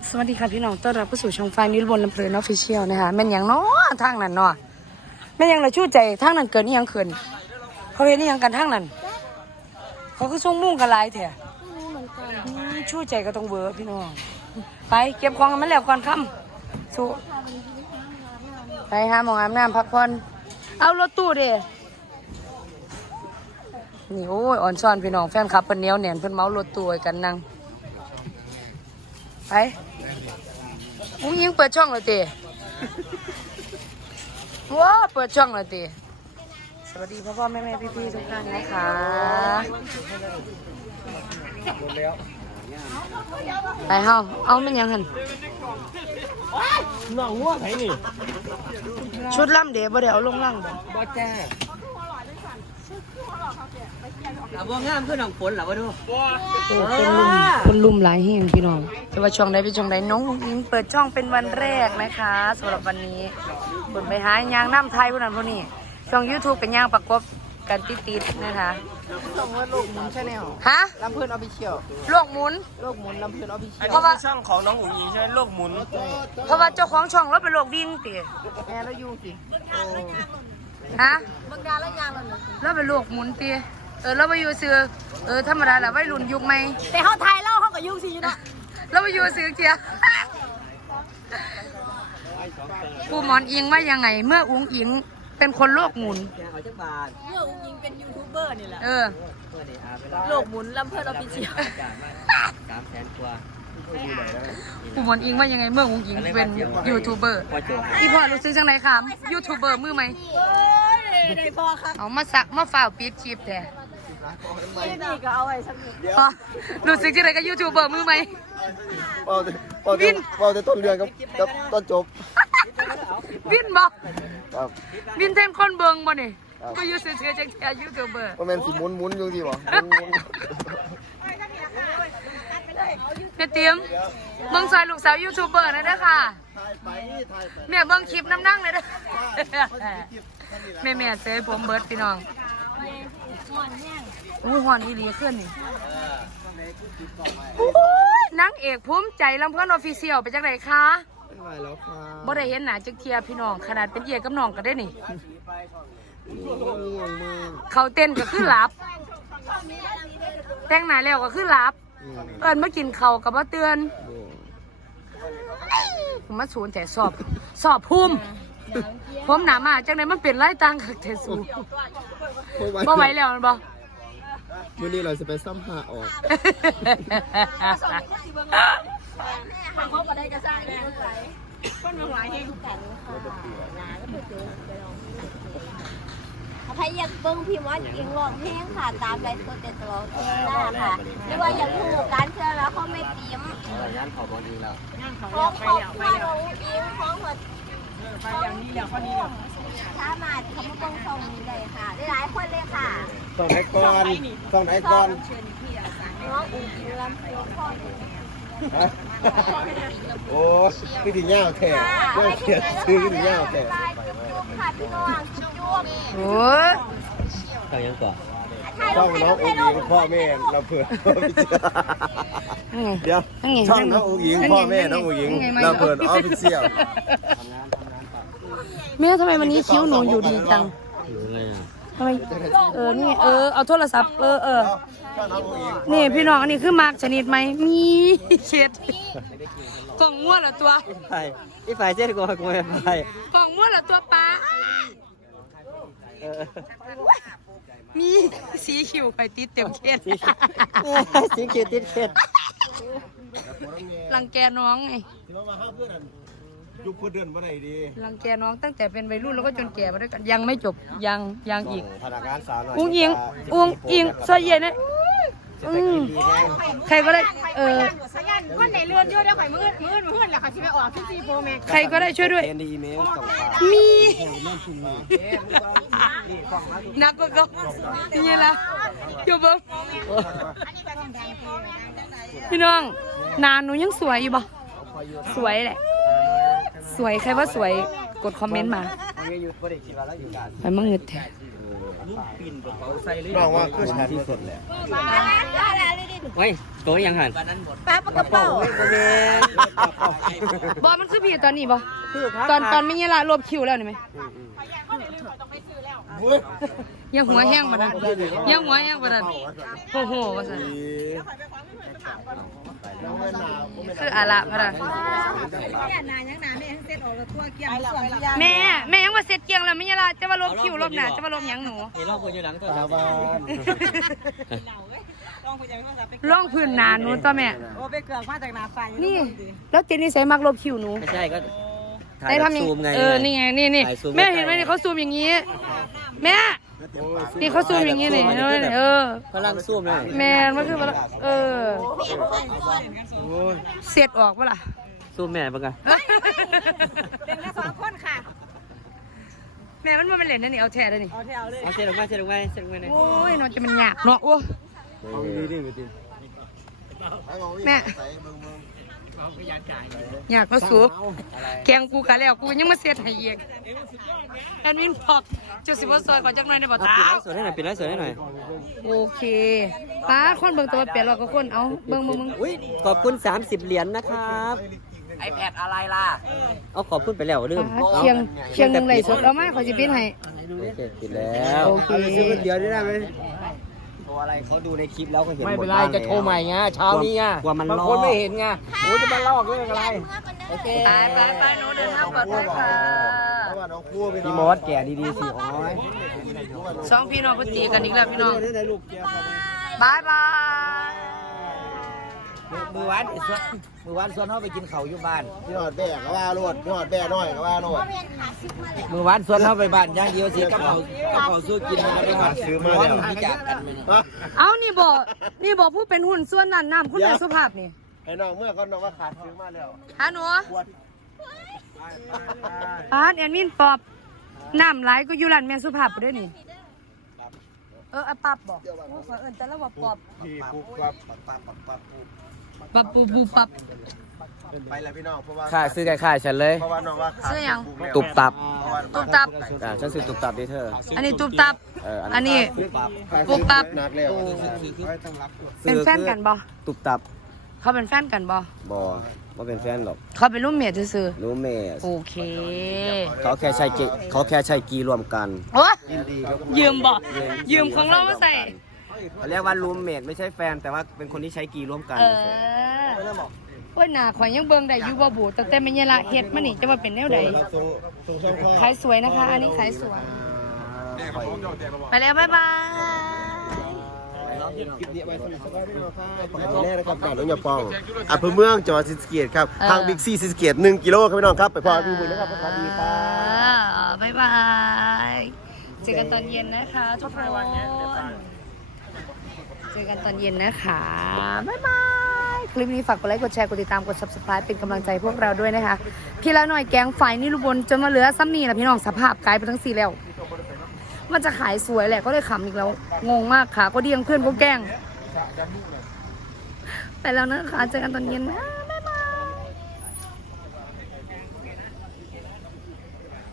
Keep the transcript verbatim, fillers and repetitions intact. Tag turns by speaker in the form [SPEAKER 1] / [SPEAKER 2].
[SPEAKER 1] สวัสดีค่ะพี่น้องต้อนรับเข้าสู่ช่องไฟนิรบนลำเพลินออฟฟิเชียลนะคะแม่นยังเนาะทางนั้นเนาะแม่นยังเราชู้ใจทางนั้นเกิดนี่ยังเขินเขาเรียนนี่ยังกันทางนั้นเขาก็ส่งมุ่งกันหลายเถอะชู้ใจก็ต้องเวอร์พี่น้องไปเก็บของกันมาแล้วก่อนค่ำสู้ไปหาหมองอาบน้ำพักผ่อนเอารถตู้เด้นี่โอ้ยอ่อนซ้อนพี่น้องแฟนคลับเพิ่นเหนียวแน่นเพิ่นเมารถตู้ไว้กันนั่งไปอุ้งยิงเปิดช่องเลยตีว้าเปิดช่องเลยตีสวัสดีพ่อพ่อแม่แม่พี่พี่ทุกท่านนะคะไปเฮาเอามันยังหัน
[SPEAKER 2] น้องวัวไผนี่
[SPEAKER 1] ชุดล่ำเดี๋ยวบ่ได้เอาลงล่างบ่
[SPEAKER 2] บ่แจ้อ่ะบ่งามคือน้องฝนล่ะบ่ดู
[SPEAKER 1] โอ้คนลุมคนลุมหลายแห่งพี่น้องแต่ว่าช่องใดเป็นช่องใดน้องอุ้งอิงเปิดช่องเป็นวันแรกนะคะสำหรับวันนี้เปิดไปหายางน้ำไทยพวกนั้นพวกนี้ช่อง YouTube เป็นยางประกบกันติดๆนะคะ
[SPEAKER 3] ส่งว่าโลกหมุนชาแนล
[SPEAKER 1] ฮะ
[SPEAKER 3] ลำเพลินออฟฟิเชียล
[SPEAKER 1] โลกหมุน
[SPEAKER 3] โลกหมุนลำเพลินออฟฟิเชียล
[SPEAKER 1] เพราะว่า
[SPEAKER 2] ช่องของน้องอุ๋งอิงใช่ไหมโลกหมุน
[SPEAKER 1] เพราะว่าเจ้าของช่องเราเป็นโลกวิ่งติ
[SPEAKER 3] แอร์แล้วยูสิโอ้
[SPEAKER 1] ฮะ
[SPEAKER 3] บางดาแล้วยางแล้วเนี่ย
[SPEAKER 1] เราเป็นโลกหมุนติเออเราไปอยู่ซื้อเออธรรมดาแหละวัยรุ่นยุคใหม่
[SPEAKER 3] แต่เขาไทยเล่าเขากับยูสิอยู่นะ
[SPEAKER 1] เราไปอยู่ซื้อเกียร์ผู้หมอนอิงว่ายังไงเมื่ออุ้งอิงเป็นคนโลกหมุน
[SPEAKER 2] เอาจักบาท
[SPEAKER 3] เมื่ออุ้งยิงเป็นยูทูบเบอร์นี่แหละ
[SPEAKER 1] เออ
[SPEAKER 3] โลกหมุนลำเพลินออฟฟิเชียล
[SPEAKER 2] สามแสนกว่า
[SPEAKER 1] ผู้หมอนอิงว่ายังไงเมื่ออุ้งอิงเป็นยูทูบเบอร์พี่พ่อรู้สึกจังไหนคะยูทูบเบอร์มือไหม
[SPEAKER 3] เฮ้ยได้พอครับ
[SPEAKER 1] เอามาสักมาฝ่าปิดคลิปแต่
[SPEAKER 3] นี่นี่ก็เอาไว้สักนิด
[SPEAKER 1] พอรู้สึกจังไหนกับยูทูบเบอร์มือไหม
[SPEAKER 4] เป่าเป่าแต่เป่าแต่ต้นเรื่องกับกับต้นจบ
[SPEAKER 1] วินบอก
[SPEAKER 4] ครับ
[SPEAKER 1] วินเทนคนเบิงบ่นี่ก็ยูซื่อๆจังแค่ยูทูบเบอร์
[SPEAKER 4] ว่าแมนสิหมุนหมุนอยู่ที่บ่หมุนหมุน
[SPEAKER 1] เนี่ยเตรียมเบิ่งซอยลูกสาวยูทูบเบอร์นะเด้อค่ะแม่เบิ่งคลิปน้ำนั่งเลยเด้อแม่แม่เจอผมเบิร์ดพี่น้องอู้หอนอีหลีขึ้นนี่นางเอกภูมิใจลำเพื่อนออฟฟิเชียลไปจากไหนคะ
[SPEAKER 4] เป็นไรแล้วครับ
[SPEAKER 1] บ่ได้เห็นหน้าจักเทียพี่น้องขนาดเป็นเอียกับน้องก็ได้นี่
[SPEAKER 4] ง่วงมาก
[SPEAKER 1] เขาเต้นก็คือหลับ แต่งหน้าแล้วก็คือหลับ
[SPEAKER 4] อืม
[SPEAKER 1] เอิญมากินเขาวกับมาเตือนผมมาสูนแต่สอบสอบภูมิผมหนามาจังไหนมันเป็นไล่ตังคักแต่สูบ่ไหวแล้วมันบ่
[SPEAKER 4] วันนี้เราจะไปซ้ำหาออก
[SPEAKER 3] เขาก็ได้กระซ่าเลยคนมาหวายเฮงกัน
[SPEAKER 5] ใครอยากเบิ้งพิมพ์ว่าอิงร้องเพลงค่ะตามไลฟ์สดเด็ดตลอดเวลาค่ะหรือว่าอยากถูกการเชื่อแล้วเขาไม่เตรียม
[SPEAKER 2] งานขอบอลอิงแล้ว
[SPEAKER 5] ร้องครอบครัวเราอิงร้องหมดถ้ามาเขาไม่ต้องส่งนี้เลยค่ะหลายคนเลยค่ะ
[SPEAKER 4] ส่องไหนก่อนส่องไหนก่อน
[SPEAKER 5] น้องอุ้งอิงลำเพลินพ่อ
[SPEAKER 4] โอ้พี่ถึงเง่าแท้เง่าเขียนซื้อพี่ถึงเง่าแท้
[SPEAKER 5] ค่ะพี่น้องจุ๊บ
[SPEAKER 1] โอ้ย
[SPEAKER 2] เขายังก่อน
[SPEAKER 4] ช่องน้องอุ๋งอิงพ่อแม่เราเผื่อเดี๋ยวช่องน้องอุ๋งอิงพ่อแม่น้องอุ๋งอิงเราเผื่อออฟฟิเชียล
[SPEAKER 1] แม่ทำไมวันนี้คิ้วหนูอยู่ดีจัง
[SPEAKER 2] อยู่ไงอ่ะ
[SPEAKER 1] ทำไมเออนี่เออเอาโทรศัพท์เออเออ
[SPEAKER 4] ช่องน้องอุ๋งอิง
[SPEAKER 1] นี่พี่น้องอันนี้คือมาร์กชนิดไหมมีเช็ดกล่องมั่วเหรอตัว
[SPEAKER 2] ไปอีฝ่ายเจ็ดกว่ากูไม่ไป
[SPEAKER 1] กล่องมั่วเหรอตัวปลา
[SPEAKER 2] เออ
[SPEAKER 1] มีสีขิวไปติดเต็มเช็ด
[SPEAKER 2] สีเขียวติดเข็ด
[SPEAKER 1] รังแกน้องไง
[SPEAKER 4] ถือว่าห้าเพื่อนยุคเพื่อนเดินมาไหนดี
[SPEAKER 1] รังแกน้องตั้งแต่เป็นวัยรุ่นแล้วก็จนแก่มาด้วยกันยังไม่จบยังยังอีก
[SPEAKER 4] พนักงานสาวหน่อย
[SPEAKER 1] อุ้งอิงอุ้งอิงซอยเย็นนะอืมใครก็ได้เออ
[SPEAKER 3] สยันคนไหนเลื่อนยุ่เดี๋ยวข่อยมืดมืดมืดแหละค่ะที่ไปออกที่ซีโฟแม็ก
[SPEAKER 1] ใครก็ได้ช่วยด้วย
[SPEAKER 2] เซ็นดีอีเมลส่ง
[SPEAKER 1] มีนักก็ก็นี่ละอยู่บ่พี่น้องนานหนูยังสวยอยู่บ่สวยแหละสวยใครว่าสวยกดคอมเมนต์มา
[SPEAKER 2] ไม่อยู่ประเด็นคิดว่าแล้วอยู่กัน
[SPEAKER 1] ไปมั่งเงิดแท้
[SPEAKER 4] น้องว่าคือฉัน
[SPEAKER 2] ที่สุดเลย
[SPEAKER 5] ๆ
[SPEAKER 2] เฮ้ยตัวยังหัน
[SPEAKER 3] ป้าปกระเป๋า
[SPEAKER 2] โมเมน
[SPEAKER 1] บอมันคือพี่ตอนนี้บ่ตอนตอนไม่เงี้ยละรวบคิวแล้วนี่ไหมยังหัวแห้งมาดันยังหัวแห้งมาดันโอ้โหว่าสันคืออะไรมาดันแม่แม่ยังว่าเสร็จเกียงแล้วไม่เงี้ยละจะมาลบคิวลบหนาจะมาลบยังหนู
[SPEAKER 2] เห็นรอบคนอยู่หลังตัว
[SPEAKER 4] ตาบ้าน
[SPEAKER 1] ร่องพื้นหนาหนูตัวแม่
[SPEAKER 3] โอ้ไปเกือกมาจากนาไฟ
[SPEAKER 1] นี่แล้วเจนนี่ใส่มักลบคิวหนู
[SPEAKER 2] ไม่ใช่ก็
[SPEAKER 1] ได้ทำอย่างเออนี่ไงนี่นี่แม่เห็นไหมนี่เขาซูมอย่างนี้แม่นี่เขาซูมอย่างนี้นี่เออ
[SPEAKER 2] พลังซูมเลย
[SPEAKER 1] แม่มันคือเออเสร็จออกปะล่ะ
[SPEAKER 2] ซูมแม่ปะกัน
[SPEAKER 3] เป็นแค่สองคนค่ะ
[SPEAKER 1] แม่มันมาเป็นเหรียญนั่นนี่เอาแท้เลยนี่
[SPEAKER 3] เอาแถวเลย
[SPEAKER 2] เอาเช็ดออกมาเช็ดออกมาเช็ดออกมาเลย
[SPEAKER 1] โอ้ยนอนจะมันหยาบเนาะโอ้แม่อยากมาสูบแกงกูกันแล้วกูยังมาเสียดให้เอียงแอนวินพอกจุดสิบวัตต์ซอยก่อนจักหน่อยในบ่อ
[SPEAKER 2] ปิด
[SPEAKER 1] ตา
[SPEAKER 2] ไลฟ์สดให้หน่อยปิดไลฟ์สดให้หน่อย
[SPEAKER 1] โอเคป้าคนเบิ่งตัวเปลี่ยนเราก็คนเอาเบิ่งมึงมึง
[SPEAKER 2] อุ้ยขอบคุณสามสิบเหรียญนะครับไอแพดอะไรล่ะเอาขอบคุณไปแล้วลืม
[SPEAKER 1] เชียงเชียงหนึ่งไหลสดเอามาขอจิปินให้
[SPEAKER 2] โอเคปิดแล้ว
[SPEAKER 1] โอเค
[SPEAKER 2] เดียวได้ไหมโทรอะไรเขาดูในคลิปแล้วเขาเห็น
[SPEAKER 6] ไม่เป็นไรจะโทรใหม่ไงเช้านี้ไง
[SPEAKER 2] กลัวมัน
[SPEAKER 6] บาง
[SPEAKER 2] รอ
[SPEAKER 6] คนไม่เห็นไงโอ้จะมาลอกเรื่องอะไร
[SPEAKER 2] โอเค
[SPEAKER 1] ไปไปไปหนูเดินทางปลอดภัยค่ะ
[SPEAKER 4] เพราะว่าน้องคู่พี่
[SPEAKER 2] พี่มดแก่ดีๆสิโอ้ย
[SPEAKER 1] สองพี่น้องก็ตีกันอีกแล้วพี่น้อง
[SPEAKER 2] ได้ลูก
[SPEAKER 1] บายบาย
[SPEAKER 2] มือวานมือวานส่วนเขาไปกินเขาอยู่บ้าน
[SPEAKER 4] พี่หอดแบกก็ว่าโลดพี่หอดแบกน้อยก็ว่าโลด
[SPEAKER 2] มือวานส่วนเขาไปบ้านอย่างเดียวสิกับเขากับเขาสู้กินมันไปบ้านซื้อมาแล้วที่จากกัน
[SPEAKER 1] เอานี่บอกนี่บอกผู้เป็นหุ่นส่วนนั้นน้ำคุณแม่สุภาพนี่
[SPEAKER 4] ไอ้น้องเมื่อก่อนน้องว่าขาดซื้อมาแล้ว
[SPEAKER 1] ฮะหนูป้าแอนมินปอบน้ำไหลก็อยู่ร้านแม่สุภาพไปด้วยนี่เอออะปับบอกโอ้ขอเอิญแต่ละว่าปอบ
[SPEAKER 4] พี่ปุ๊บปั๊บปั๊บปั๊บปั๊บปั๊บปุ๊บ
[SPEAKER 1] ปับปูปูปับ
[SPEAKER 4] ไปแล้วพี่น้องเพราะว่า
[SPEAKER 2] ค่าซื้อค่าฉันเลย
[SPEAKER 4] เพราะว่าน้องว่าขาด
[SPEAKER 1] ซื้อยัง
[SPEAKER 2] ตุบตับ
[SPEAKER 1] ตุบตับ
[SPEAKER 2] อ่าฉันซื้อตุบตับดิเธอ
[SPEAKER 1] อันนี้ตุบตับ
[SPEAKER 2] เออ
[SPEAKER 1] อันนี้ ปุ๊บปั๊บ
[SPEAKER 4] หนักแล้ว
[SPEAKER 1] เป็นแฟนกันบ่
[SPEAKER 2] ตุบตับ
[SPEAKER 1] เขาเป็นแฟนกันบ่
[SPEAKER 2] บอว่าเป็นแฟนหรอก
[SPEAKER 1] เขาเป็นรูมเมทซื่อ
[SPEAKER 2] รู้เมส
[SPEAKER 1] ๆโอเค
[SPEAKER 2] เขาแค่ใช้กีเขาแค่ใช้กีรวมกัน
[SPEAKER 1] โอ้ยืมบ่ยืมของเรามาใส่
[SPEAKER 2] เขาเรียกว่ารูมเมทไม่ใช่แฟนแต่ว่าเป็นคนที่ใช้กีร่วมกัน
[SPEAKER 1] เออโอ้ยหน้าข่อยยังเบิ่งได้อยู่บ่บูตั้งแต่แม่ยายละเฮ็ดมานี่จะว่าเป็นแนวใด
[SPEAKER 4] ส่งส่งช่องพ่อ
[SPEAKER 1] ขายสวยนะคะ อันนี้ขายสวย ไปแล้วบ๊ายบาย
[SPEAKER 4] ปกติแรกนะครับก่อนน้องอย่าปองอำเภอเมืองจังหวัดศรีสะเกษครับทางบิ๊กซีศรีสะเกษหนึ่งกิโลครับพี่น้องครับไปพอดูมือนะครับสวัสดีครับ
[SPEAKER 1] บ๊ายบาย เจอกันตอนเย็นนะคะทุกคนเจอกันตอนเย็นนะคะ บ๊ายบาย คลิปนี้ฝากกดไลค์ กดแชร์ กดติดตาม กด ซับสไครบ์ เป็นกำลังใจพวกเราด้วยนะคะ พี่ละหน่อยแกงไฟนี่ลูกบนจนมาเหลือซ้ำนี่แหละพี่น้องสภาพกลายไปทั้งสี่แล้ว มันจะขายสวยแหละก็เลยขำอีกแล้ว งงมากค่ะ ก็เดียงเพื่อนก็แกล้ง ไปแล้วนะคะ เจอกันตอนเย็นนะ